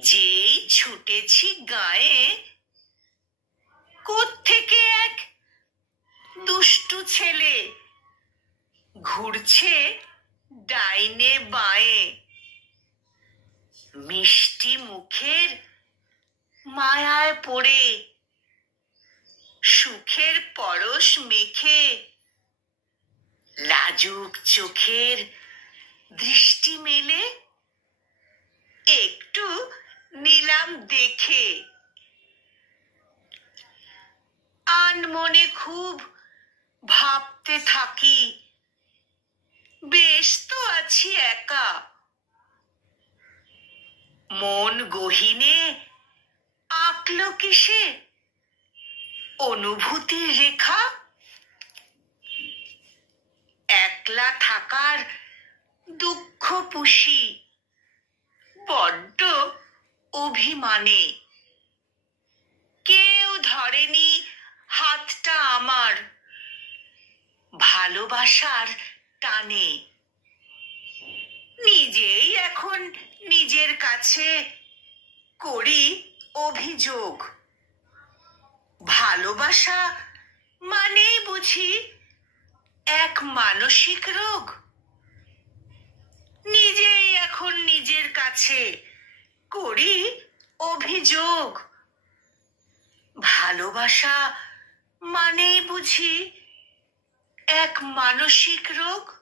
যেই ছুটেছি গায়ে, কোত্থেকে এক দুষ্টু ছেলে ঘুরছে ডাইনে বাঁয়ে। মিষ্টি মুখের মায়ায় পড়ে সুখের পরশ মেখে, লাজুক চোখের দৃষ্টি মেলে একটু নিলাম দেখে। আনমনে খুব ভাবতে থাকি, বেশ তো আছি একা। মন গহীনে আঁকলো কিসে অনুভূতির রেখা। একলা থাকার দুঃখ পুষি বড্ড অভিমানে। কেউ ধরেনি হাতটা আমার ভালোবাসার টানে। নিজেই এখন নিজের কাছে করি অভিযোগ। ভালোবাসা মানেই বুঝি এক মানসিক রোগ। নিজেই এখন নিজের কাছে করি অভিযোগ। ভালোবাসা মানেই বুঝি এক মানসিক রোগ।